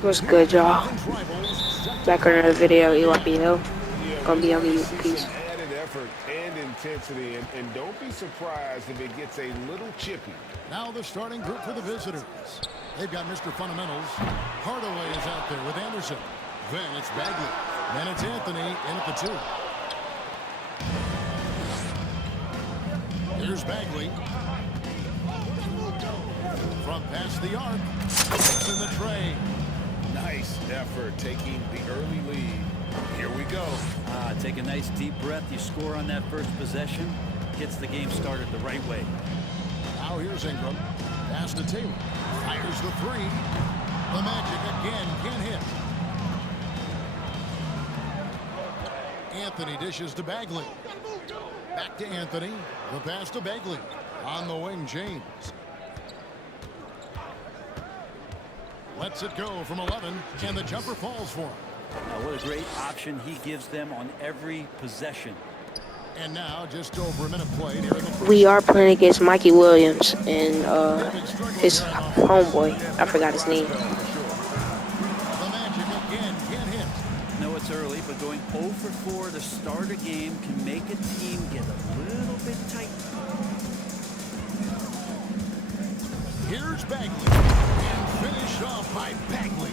What's good, y'all? Back on another video, Eybl. Gonna be on mute. Peace. Added effort and intensity, and don't be surprised if it gets a little chippy. Now the starting group for the visitors. They've got Mr. Fundamentals. Hardaway is out there with Anderson. Then it's Bagley. Then it's Anthony in at the 2. Here's Bagley. From past the arc. It's in the tray. Nice effort taking the early lead. Here we go. Take a nice deep breath. You score on that first possession. Gets the game started the right way. Now here's Ingram. Pass to Taylor. Fires the 3. The Magic again can't hit. Anthony dishes to Bagley. Back to Anthony. The pass to Bagley. On the wing, James. Lets it go from 11, and the jumper falls for him. What a great option he gives them on every possession. And now just over a minute played here in the first. We are playing against Mikey Williams and his homeboy. I forgot his name. The Magic again can't hit. No, it's early, but going 0 for 4 to start a game can make a team get a little bit tight. Here's Bagley. And finished off by Bagley.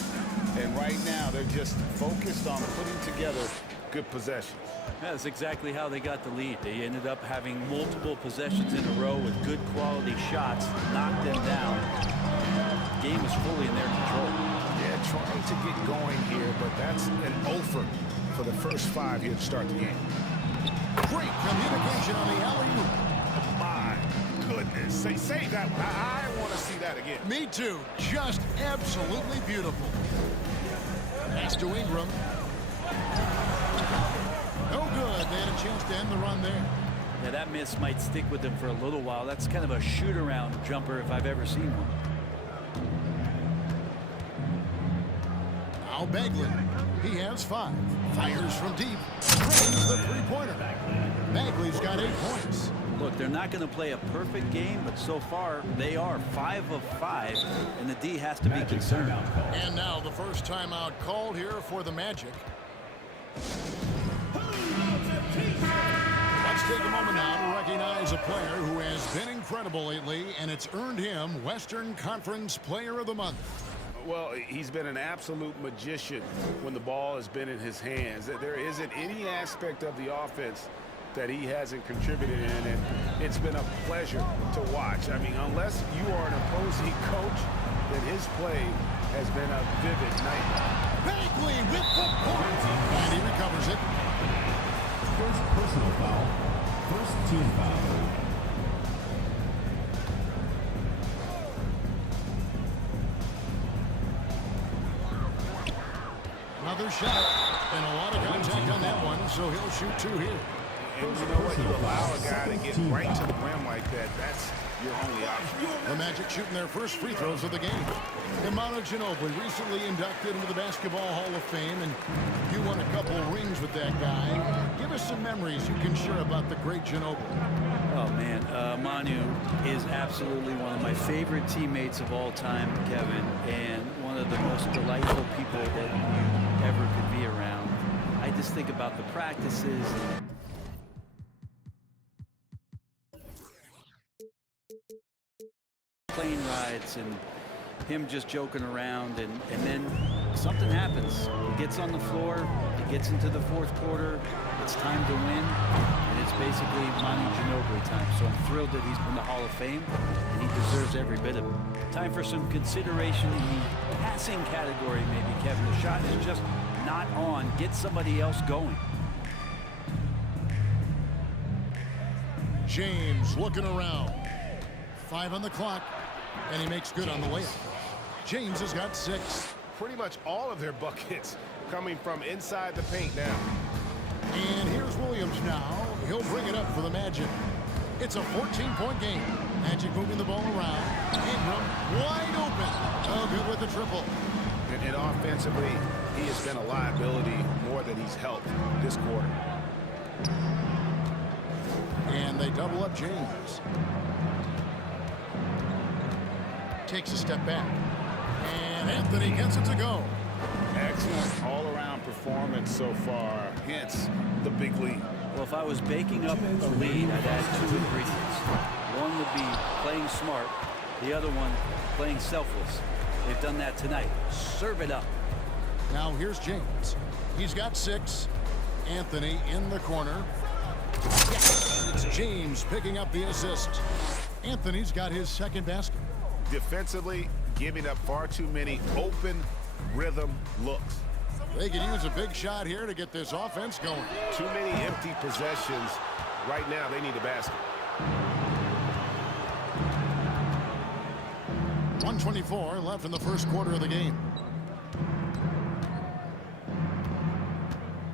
And right now, they're just focused on putting together good possessions. That's exactly how they got the lead. They ended up having multiple possessions in a row with good quality shots, knocked them down. The game was fully in their control. Yeah, trying to get going here, but that's an offer for the first 5 here to start the game. Great communication on the alley-oop. My goodness. Say that one. I want to see that again. Me too. Just absolutely beautiful. Pass to Ingram. No good. They had a chance to end the run there. Yeah, that miss might stick with them for a little while. That's kind of a shoot-around jumper if I've ever seen one. Now Bagley. He has 5. Fires from deep. Drains the 3-pointer. Bagley's got 8 points. Look, they're not going to play a perfect game, but so far they are 5 of 5, and the D has to be concerned. And now the first timeout called here for the Magic. Let's take a moment now to recognize a player who has been incredible lately, and it's earned him Western Conference Player of the Month. Well, he's been an absolute magician when the ball has been in his hands. There isn't any aspect of the offense that he hasn't contributed in, and it's been a pleasure to watch. I mean, unless you are an opposing coach, then his play has been a vivid nightmare. Bagley with the point, and he recovers it. First personal foul, first team foul. Another shot, and a lot of contact on that one, so he'll shoot 2 here. And you know what? You allow a guy to get right to the rim like that, that's your only option. The Magic shooting their first free throws of the game. Eybl recently inducted into the Basketball Hall of Fame, and you won a couple rings with that guy. Give us some memories you can share about the great Ginobili. Oh, man. Manu is absolutely one of my favorite teammates of all time, Kevin, and one of the most delightful people that you ever could be around. I just think about the practices. Plane rides and him just joking around, and then something happens. He gets on the floor, he gets into the 4th quarter, it's time to win, and it's basically Manu Ginobili time. So I'm thrilled that he's in the Hall of Fame, and he deserves every bit of it. Time for some consideration in the passing category, maybe, Kevin. The shot is just not on. Get somebody else going. James looking around. 5 on the clock, and he makes good on the layup. James has got 6. Pretty much all of their buckets coming from inside the paint now. And here's Williams now. He'll bring it up for the Magic. It's a 14-point game. Magic moving the ball around. Ingram wide open. Oh, good with the triple. And offensively, he has been a liability more than he's helped this quarter. And they double up James. Takes a step back. And Anthony gets it to go. Excellent all-around performance so far, hence the big lead. Well, if I was baking up a lead, I'd add 2 ingredients. One would be playing smart, the other one playing selfless. They've done that tonight. Serve it up. Now here's James. He's got 6. Anthony in the corner. Yes, and it's James picking up the assist. Anthony's got his second basket. Defensively, giving up far too many open rhythm looks. They can use a big shot here to get this offense going. Too many empty possessions. Right now, they need a basket. 1:24 left in the first quarter of the game.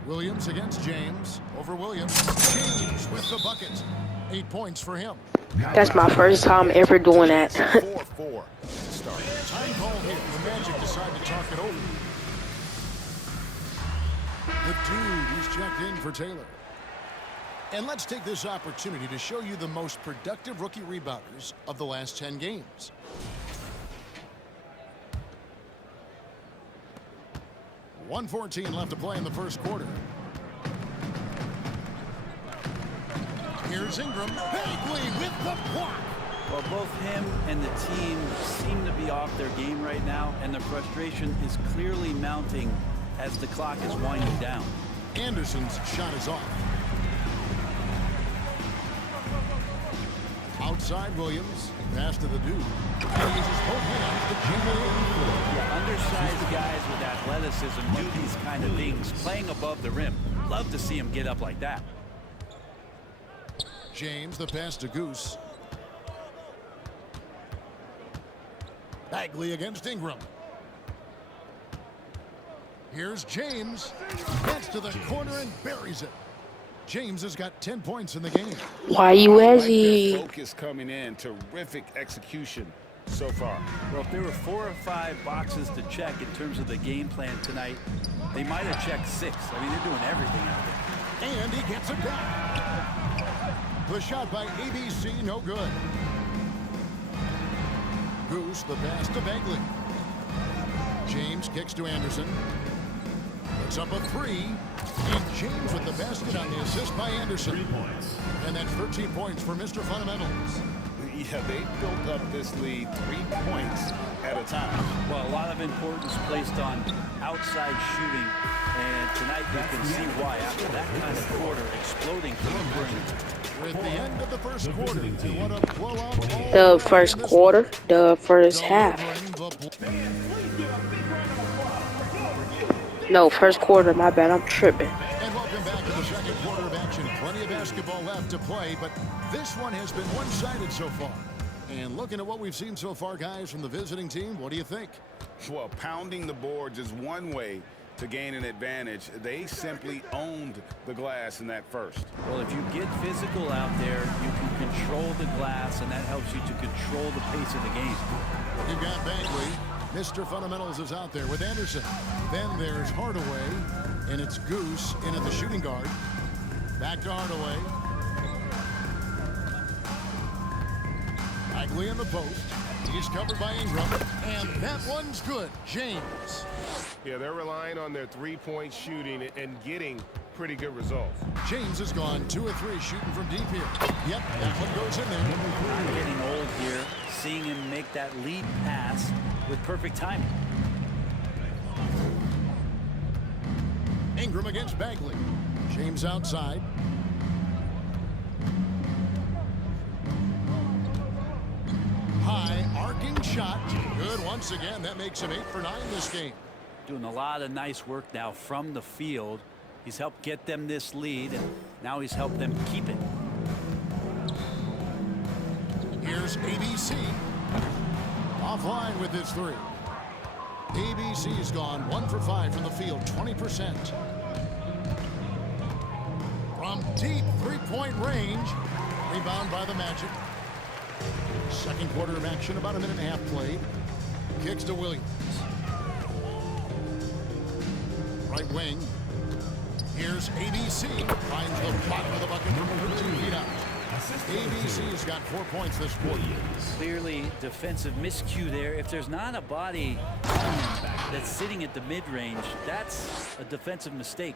Williams against James. Over Williams. James with the bucket. 8 points for him. That's my first time ever doing that. 4-4 start. Time call here. The Magic decide to talk it over. The dude, he's checked in for Taylor. And let's take this opportunity to show you the most productive rookie rebounders of the last 10 games. .114 left to play in the first quarter. Here's Ingram. Bagley with the block. Well, both him and the team seem to be off their game right now, and the frustration is clearly mounting as the clock is winding down. Anderson's shot is off. Outside Williams. Pass to the dude. And he uses both hands to jam it in. Yeah, undersized guys with athleticism do these kind of things, playing above the rim. Love to see him get up like that. James, the pass to Goose. Bagley against Ingram. Here's James. Gets to the corner and buries it. James has got 10 points in the game. Why you Like hezzy? their focus coming in, terrific execution so far. Well, if there were 4 or 5 boxes to check in terms of the game plan tonight, they might have checked 6. I mean, they're doing everything out there. And he gets it back. The shot by ABC, no good. Goose, the pass to Bagley. James kicks to Anderson. Puts up a 3. And James with the basket on the assist by Anderson. 3 points. And that's 13 points for Mr. Fundamentals. Yeah, they built up this lead 3 points at a time. Well, a lot of importance placed on outside shooting, and tonight you can see why after that kind of quarter exploding from the perimeter. We're at the end of the first quarter. And what a blowout. The first quarter, the first half. No, first quarter, my bad, I'm tripping. And welcome back to the second quarter of action. Plenty of basketball left to play, but this one has been one-sided so far. And looking at what we've seen so far, guys, from the visiting team, what do you think? Well, pounding the boards is one way to gain an advantage. They simply owned the glass in that first. Well, if you get physical out there, you can control the glass, and that helps you to control the pace of the game. You've got Bagley. Mr. Fundamentals is out there with Anderson. Then there's Hardaway, and it's Goose in at the shooting guard. Back to Hardaway. Bagley in the post. He's covered by Ingram, and that one's good. James. Yeah, they're relying on their three-point shooting and getting pretty good results. James has gone 2 or 3 shooting from deep here. Yep, that one goes in there. I'm getting old here, seeing him make that lead pass with perfect timing. Ingram against Bagley. James outside. High arcing shot. Good once again. That makes him 8 for 9 this game. Doing a lot of nice work now from the field. He's helped get them this lead, and now he's helped them keep it. Here's ABC. Offline with his 3. ABC's gone 1 for 5 from the field, 20%. From deep 3-point range. Rebound by the Magic. Second quarter of action, about a minute and a half played. Kicks to Williams. Right wing. Here's ABC. Finds the bottom of the bucket from 13 feet out. ABC's got 4 points this quarter. Clearly defensive miscue there. If there's not a body that's sitting at the mid-range, that's a defensive mistake.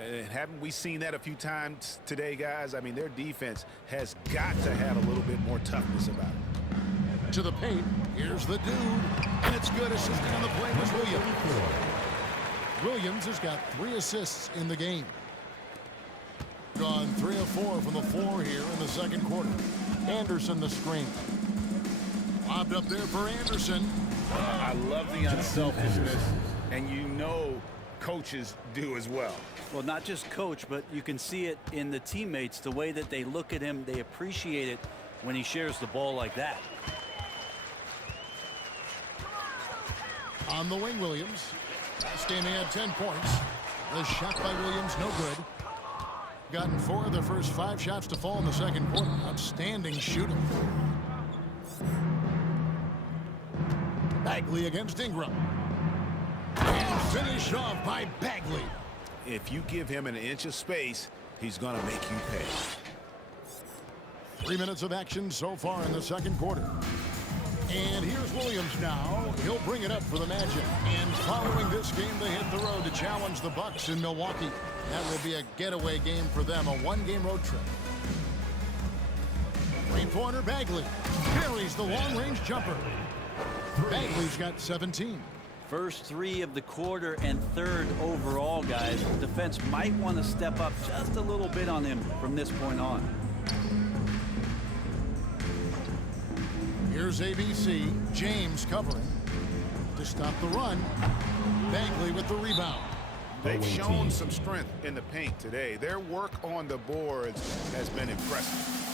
And haven't we seen that a few times today, guys? I mean, their defense has got to have a little bit more toughness about it. To the paint. Here's the dude. And it's good. Assisting on the play was Williams. Williams has got 3 assists in the game. Gone 3 of 4 from the floor here in the second quarter. Anderson the screen. Lobbed up there for Anderson. I love the unselfishness, and you know coaches do as well. Well, not just coach, but you can see it in the teammates, the way that they look at him. They appreciate it when he shares the ball like that. On the wing, Williams. Last game he had 10 points. The shot by Williams, no good. Gotten 4 of the first 5 shots to fall in the second quarter. Outstanding shooting. Bagley against Ingram. And finished off by Bagley. If you give him an inch of space, he's going to make you pay. 3 minutes of action so far in the second quarter. And here's Williams now. He'll bring it up for the Magic. And following this game, they hit the road to challenge the Bucks in Milwaukee. That will be a getaway game for them, a 1-game road trip. Three-pointer Bagley carries the long-range jumper. Bagley's got 17. First 3 of the quarter and 3rd overall, guys. Defense might want to step up just a little bit on him from this point on. Here's ABC. James covering to stop the run. Bagley with the rebound. They've shown some strength in the paint today. Their work on the boards has been impressive.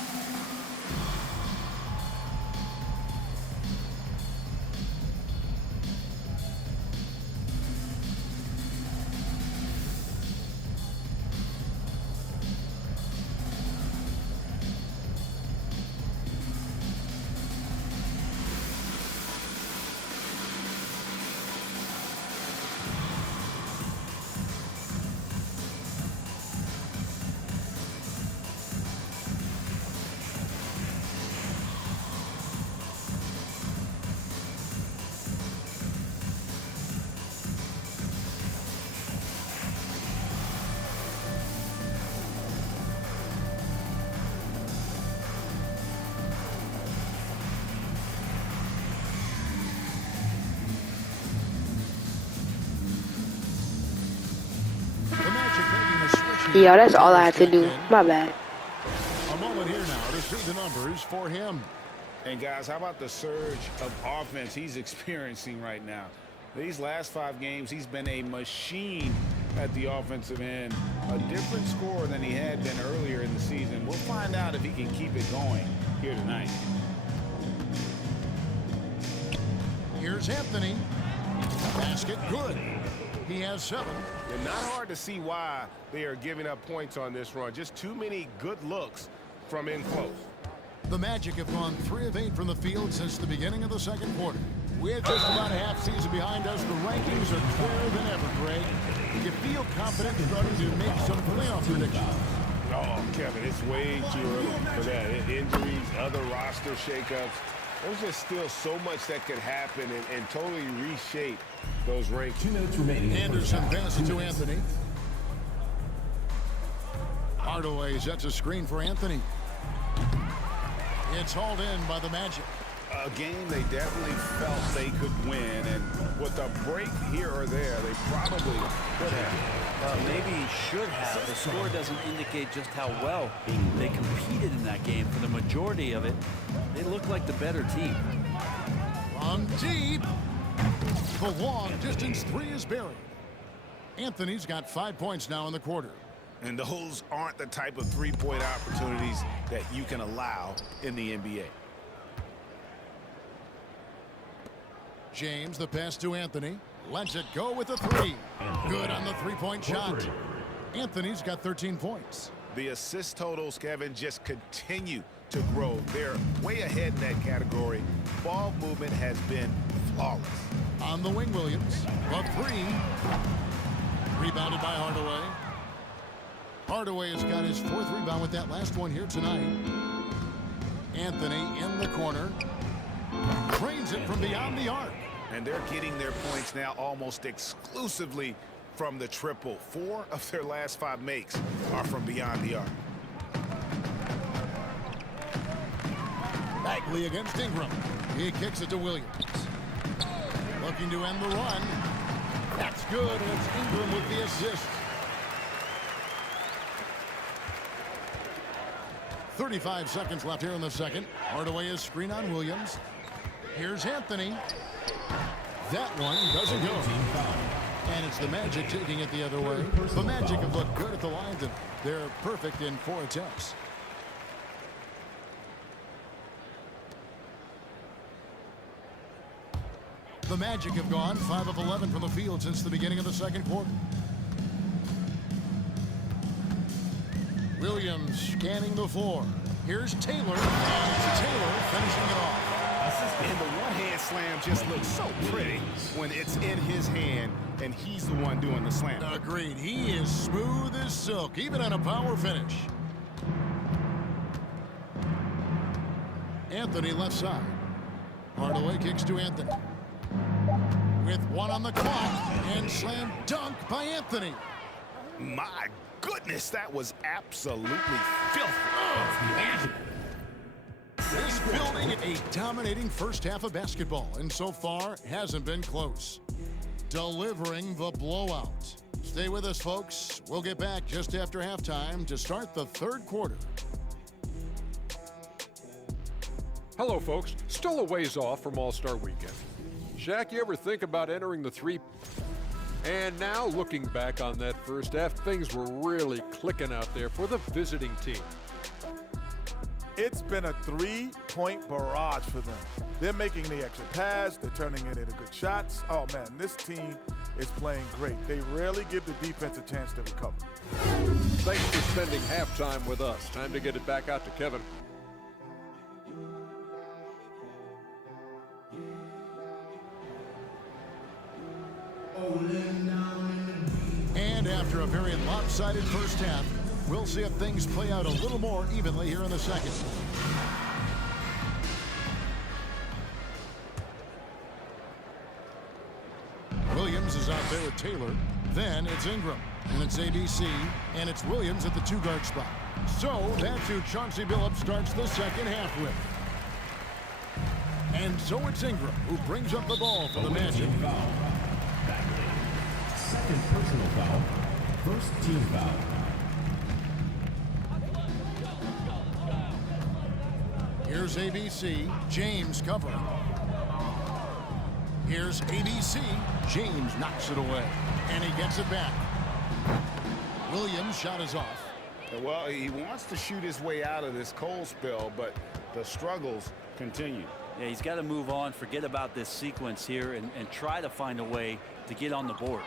Yeah, that's all I had to do. My bad. A moment here now to see the numbers for him. And guys, how about the surge of offense he's experiencing right now? These last 5 games, he's been a machine at the offensive end. A different score than he had been earlier in the season. We'll find out if he can keep it going here tonight. Here's Anthony. Basket good. He has 7. And not hard to see why they are giving up points on this run. Just too many good looks from in close. The Magic have gone 3 of 8 from the field since the beginning of the second quarter. With just about a half season behind us, the rankings are clearer than ever, Greg. You feel confident starting to make some playoff predictions. Oh, Kevin, it's way too early for that. Injuries, other roster shakeups. There's just still so much that could happen and totally reshape those rankings. 2 minutes remaining. Anderson passes to Anthony. Hardaway sets a screen for Anthony. It's hauled in by the Magic. A game they definitely felt they could win, and with a break here or there, they probably could have. Maybe should have. The score doesn't indicate just how well they competed in that game. For the majority of it, they look like the better team. From deep. The long distance 3 is buried. Anthony's got 5 points now in the quarter. And those aren't the type of three-point opportunities that you can allow in the NBA. James, the pass to Anthony. Lets it go with a 3. Good on the 3-point shot. Anthony's got 13 points. The assist totals, Kevin, just continue to grow. They're way ahead in that category. Ball movement has been flawless. On the wing, Williams. A 3. Rebounded by Hardaway. Hardaway has got his 4th rebound with that last one here tonight. Anthony in the corner. Drains it from beyond the arc. And they're getting their points now almost exclusively from the triple. 4 of their last 5 makes are from beyond the arc. Bagley against Ingram. He kicks it to Williams. Looking to end the run. That's good, and it's Ingram with the assist. 35 seconds left here in the second. Hardaway is screen on Williams. Here's Anthony. That one doesn't go. And it's the Magic taking it the other way. The Magic have looked good at the lines, and they're perfect in 4 attempts. The Magic have gone 5 of 11 from the field since the beginning of the second quarter. Williams scanning the floor. Here's Taylor, and it's Taylor finishing it off. And the one-hand slam just looks so pretty when it's in his hand and he's the one doing the slam. Agreed. He is smooth as silk, even on a power finish. Anthony left side. Hardaway kicks to Anthony. With 1 on the clock, and slam dunk by Anthony. My goodness, that was absolutely filthy. This building a dominating first half of basketball, and so far hasn't been close. Delivering the blowout. Stay with us, folks. We'll get back just after halftime to start the third quarter. Hello, folks. Still a ways off from All-Star Weekend. Shaq, you ever think about entering the 3? And now, looking back on that first half, things were really clicking out there for the visiting team. It's been a 3-point barrage for them. They're making the extra pass. They're turning it into good shots. Oh, man, this team is playing great. They rarely give the defense a chance to recover. Thanks for spending halftime with us. Time to get it back out to Kevin. And after a very lopsided first half, we'll see if things play out a little more evenly here in the second. Williams is out there with Taylor. Then it's Ingram. And it's ABC. And it's Williams at the 2-guard spot. So that's who Chauncey Billups starts the second half with. And so it's Ingram who brings up the ball for the Magic. Second personal foul. First team foul. Here's ABC. James covering. Here's ABC. James knocks it away. And he gets it back. Williams' shot is off. Well, he wants to shoot his way out of this cold spell, but the struggles continue. Yeah, he's got to move on, forget about this sequence here, and try to find a way to get on the board.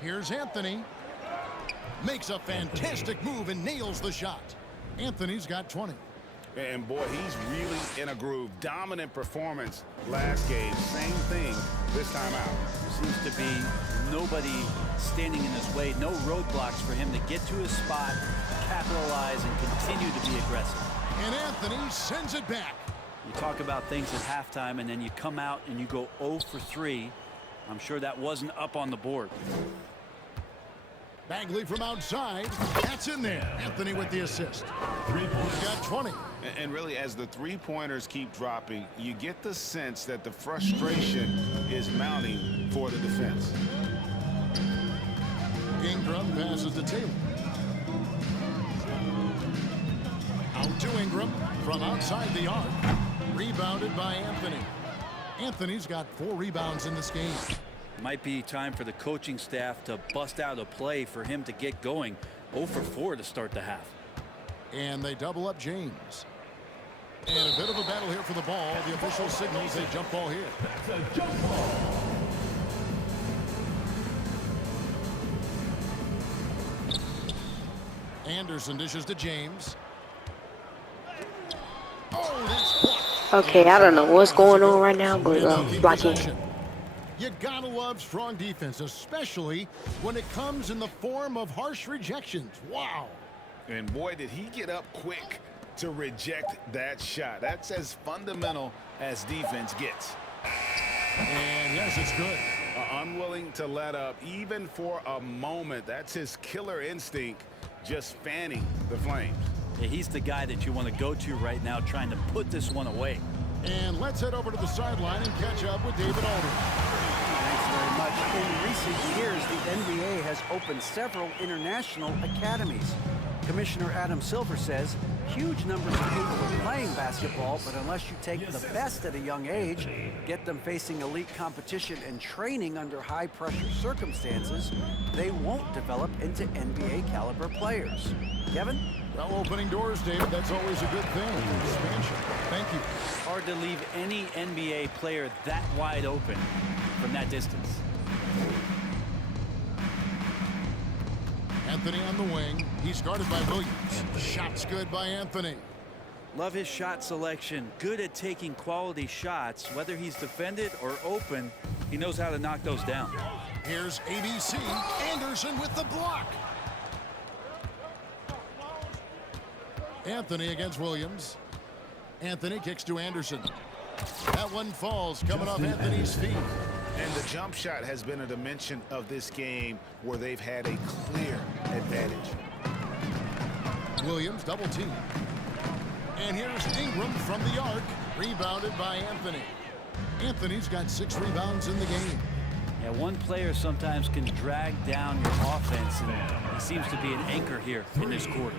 Here's Anthony. Makes a fantastic move and nails the shot. Anthony's got 20. And boy, he's really in a groove. Dominant performance last game. Same thing this time out. There seems to be nobody standing in his way, no roadblocks for him to get to his spot, capitalize, and continue to be aggressive. And Anthony sends it back. You talk about things at halftime, and then you come out and you go 0 for 3. I'm sure that wasn't up on the board. Bagley from outside. That's in there. Anthony with the assist. 3 points. He's got 20. And really, as the three-pointers keep dropping, you get the sense that the frustration is mounting for the defense. Ingram passes to Taylor. Out to Ingram from outside the arc. Rebounded by Anthony. Anthony's got 4 rebounds in this game. Might be time for the coaching staff to bust out a play for him to get going. 0 for 4 to start the half. And they double up James. And a bit of a battle here for the ball. The official signals a jump ball here. That's a jump ball. Anderson dishes to James. Oh, that's blocked. Okay, I don't know what's going on right now, but blocking. You gotta love strong defense, especially when it comes in the form of harsh rejections. Wow. And boy, did he get up quick to reject that shot. That's as fundamental as defense gets. And yes, it's good. Unwilling to let up even for a moment. That's his killer instinct, just fanning the flames. Yeah, he's the guy that you want to go to right now, trying to put this one away. And let's head over to the sideline and catch up with David Aldridge. Thanks very much. In recent years, the NBA has opened several international academies. Commissioner Adam Silver says huge numbers of people are playing basketball, but unless you take the best at a young age, get them facing elite competition and training under high-pressure circumstances, they won't develop into NBA-caliber players. Kevin? Well, opening doors, David, that's always a good thing. Expansion. Thank you. Hard to leave any NBA player that wide open from that distance. Anthony on the wing. He's guarded by Williams. Shots good by Anthony. Love his shot selection. Good at taking quality shots. Whether he's defended or open, he knows how to knock those down. Here's ABC. Anderson with the block. Anthony against Williams. Anthony kicks to Anderson. That one falls, coming off Anthony's feet. And the jump shot has been a dimension of this game where they've had a clear advantage. Williams double team. And here's Ingram from the arc, rebounded by Anthony. Anthony's got 6 rebounds in the game. Yeah, one player sometimes can drag down your offense, and he seems to be an anchor here in this quarter.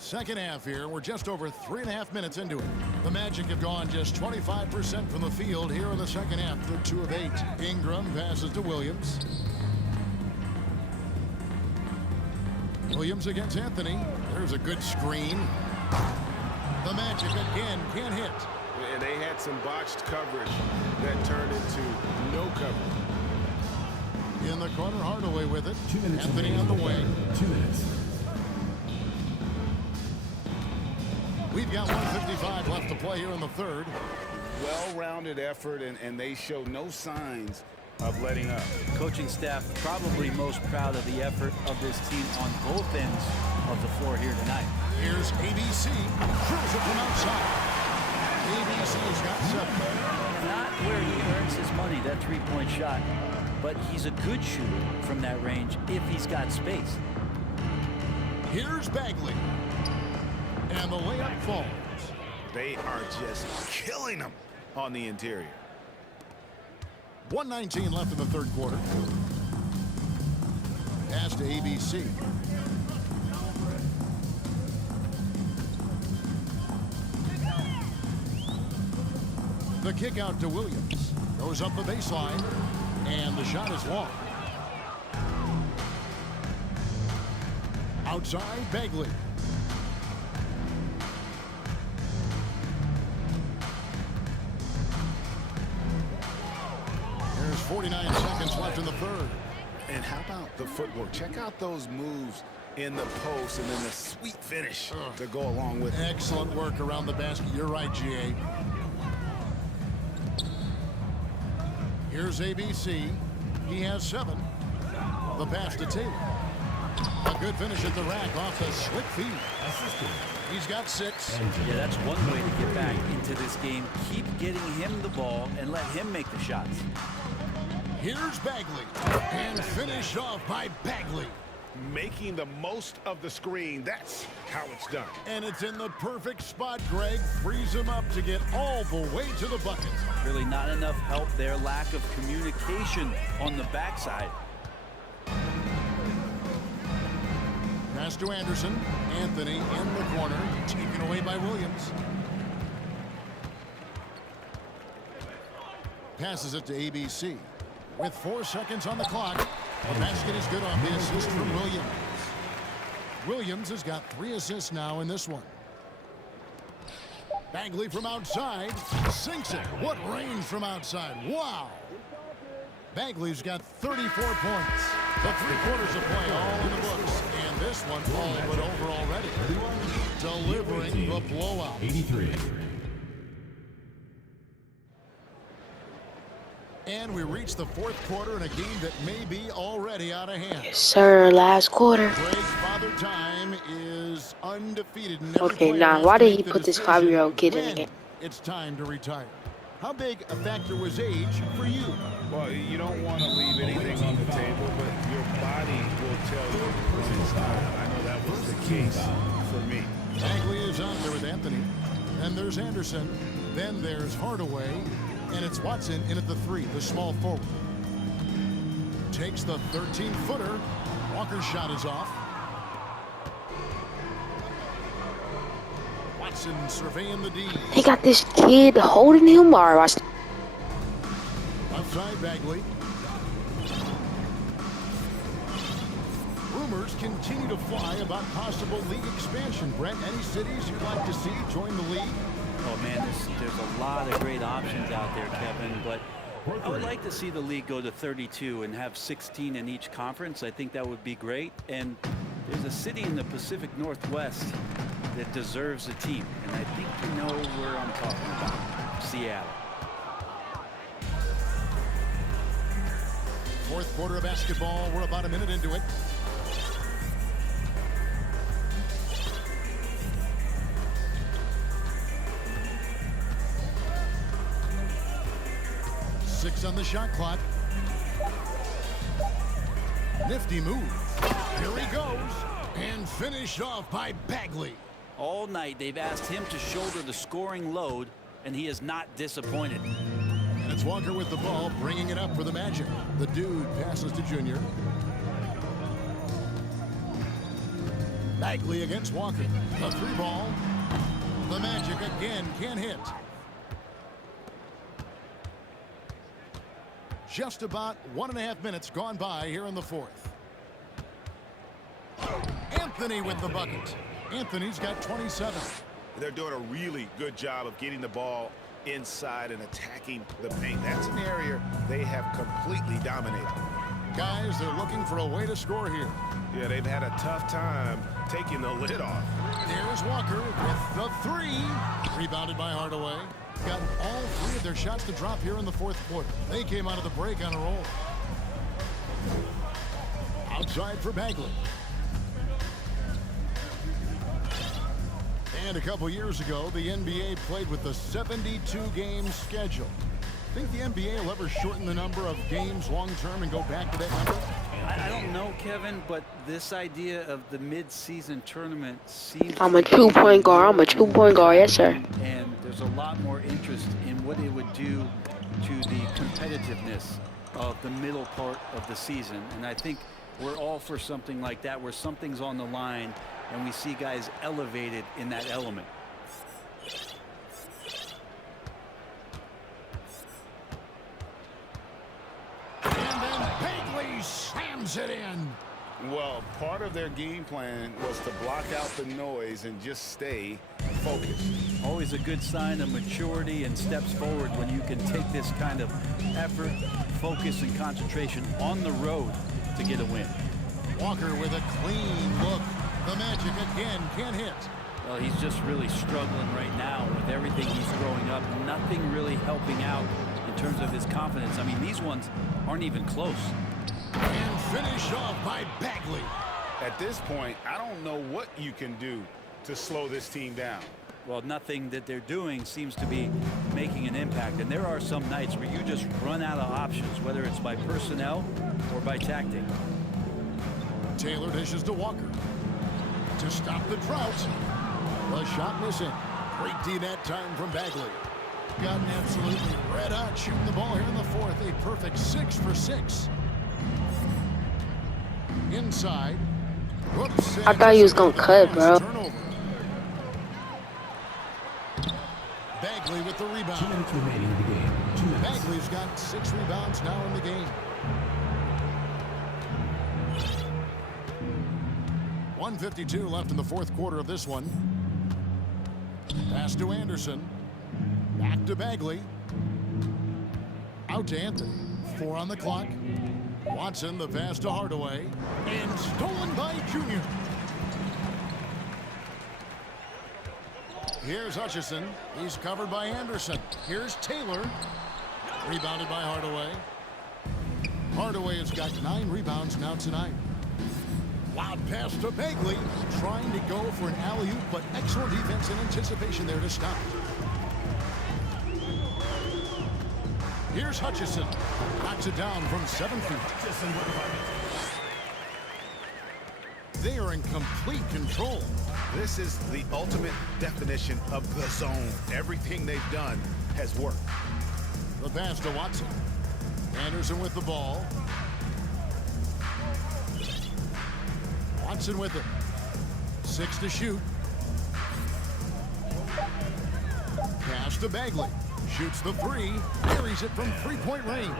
Second half here. We're just over 3.5 minutes into it. The Magic have gone just 25% from the field here in the second half. They're 2 of 8. Ingram passes to Williams. Williams against Anthony. There's a good screen. The Magic again can't hit. And they had some botched coverage that turned into no coverage. In the corner, Hardaway with it. 2 minutes. Anthony on the wing. 2 minutes. We've got 1:55 left to play here in the third. Well-rounded effort, and they show no signs of letting up. Coaching staff probably most proud of the effort of this team on both ends of the floor here tonight. Here's ABC. Throws it from outside. ABC's got 7. Not where he earns his money, that three-point shot, but he's a good shooter from that range if he's got space. Here's Bagley. And the layup falls. They are just killing them on the interior. 1:19 left in the third quarter. Pass to ABC. The kick out to Williams. Goes up the baseline. And the shot is long. Outside, Bagley. There's 49 seconds left in the third. And how about the footwork? Check out those moves in the post and then the sweet finish to go along with it. Excellent work around the basket. You're right, GA. Here's ABC. He has 7. The pass to Taylor. A good finish at the rack off the slick feed. He's got 6. Yeah, that's one way to get back into this game. Keep getting him the ball and let him make the shots. Here's Bagley. And finished off by Bagley. Making the most of the screen. That's how it's done. And it's in the perfect spot, Greg. Frees him up to get all the way to the bucket. Really not enough help there. Lack of communication on the backside. Pass to Anderson. Anthony in the corner. Taken away by Williams. Passes it to ABC. With 4 seconds on the clock. The basket is good on the assist from Williams. Williams has got 3 assists now in this one. Bagley from outside. Sinks it. What range from outside. Wow. Bagley's got 34 points. The 3 quarters of play all in the books. And this one all but over already. Delivering the blowout. 83. And we reach the fourth quarter in a game that may be already out of hand. Yes, sir. Last quarter. Greg, Father Time is undefeated. And every Okay, player now has why to did make he the put this decision 5-year-old kid in the when game? it's time to retire. How big a factor was age for you? Well, you don't want to leave anything on the table, but your body will tell you when it's time. I know that was the case for me. Bagley is on there with Anthony. Then there's Anderson. Then there's Hardaway. And it's Watson in at the 3, the small forward. Takes the 13-footer. Walker's shot is off. Watson surveying the D. They got this kid holding him. All right, Outside Bagley. Rumors continue to fly about possible league expansion. Brent, any cities you'd like to see join the league? Oh man, there's a lot of great options out there, Kevin, but I would like to see the league go to 32 and have 16 in each conference. I think that would be great. And there's a city in the Pacific Northwest that deserves a team, and I think you know where I'm talking about. Seattle. Fourth quarter of basketball. We're about a minute into it. Six on the shot clock. Nifty move. Here he goes. And finished off by Bagley. All night they've asked him to shoulder the scoring load, and he is not disappointed. And it's Walker with the ball, bringing it up for the Magic. The dude passes to Junior. Bagley against Walker. The 3 ball. The Magic again can't hit. Just about 1.5 minutes gone by here in the fourth. Anthony with the bucket. Anthony's got 27. They're doing a really good job of getting the ball inside and attacking the paint. That's an area they have completely dominated. Guys, they're looking for a way to score here. Yeah, they've had a tough time taking the lid off. There's Walker with the 3. Rebounded by Hardaway. Got all 3 of their shots to drop here in the fourth quarter. They came out of the break on a roll. Outside for Bagley. And a couple years ago, the NBA played with the 72-game schedule. Think the NBA will ever shorten the number of games long-term and go back to that number? I don't know, Kevin, but this idea of the mid-season tournament seems... I'm a 2-point guard. I'm a 2-point guard. Yes, sir. And there's a lot more interest in what it would do to the competitiveness of the middle part of the season. And I think we're all for something like that, where something's on the line and we see guys elevated in that element. And then Bagley slams it in. Well, part of their game plan was to block out the noise and just stay focused. Always a good sign of maturity and steps forward when you can take this kind of effort, focus, and concentration on the road to get a win. Walker with a clean look. The Magic again can't hit. Well, he's just really struggling right now with everything he's throwing up. Nothing really helping out in terms of his confidence. I mean, these ones aren't even close. And finished off by Bagley. At this point, I don't know what you can do to slow this team down. Well, nothing that they're doing seems to be making an impact. And there are some nights where you just run out of options, whether it's by personnel or by tactic. Taylor dishes to Walker. To stop the drought. The shot missing. Great D that time from Bagley. Gotten absolutely red hot shooting the ball here in the fourth. A perfect 6 for 6. Inside. Whoops, I thought he was gonna cut, bro. Turnover. Bagley with the 2 rebound. minutes remaining in the game. 2 minutes. Bagley's got 6 rebounds now in the game. 1:52 left in the fourth quarter of this one. Pass to Anderson. Back to Bagley. Out to Anthony. 4 on the clock. Watson, the pass to Hardaway. And stolen by Junior. Here's Hutchison. He's covered by Anderson. Here's Taylor. Rebounded by Hardaway. Hardaway has got 9 rebounds now tonight. Loud pass to Bagley. Trying to go for an alley-oop, but excellent defense and anticipation there to stop. Here's Hutchison. Knocks it down from 7 feet. They are in complete control. This is the ultimate definition of the zone. Everything they've done has worked. The pass to Watson. Anderson with the ball. Watson with it. 6 to shoot. Pass to Bagley. Shoots the 3. Carries it from 3-point range.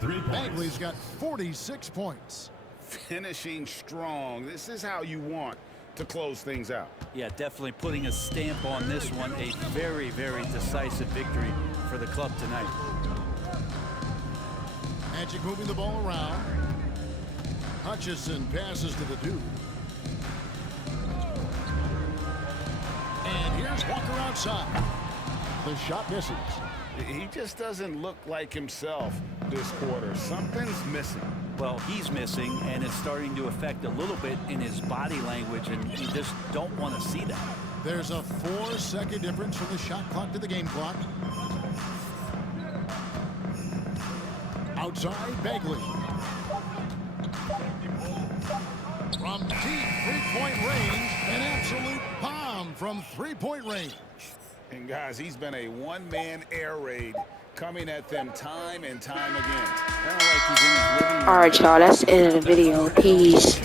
3 points. Bagley's got 46 points. Finishing strong. This is how you want to close things out. Yeah, definitely putting a stamp on this one. A very, very decisive victory for the club tonight. Magic moving the ball around. Hutchison passes to the dude. And here's Walker outside. The shot misses. He just doesn't look like himself this quarter. Something's missing. Well, he's missing, and it's starting to affect a little bit in his body language, and you just don't want to see that. There's a 4-second difference from the shot clock to the game clock. Outside, Bagley. From deep 3-point range, an absolute bomb from 3-point range. And guys, he's been a one-man air raid coming at them time and time again. Alright, y'all, that's the end of the video. Peace.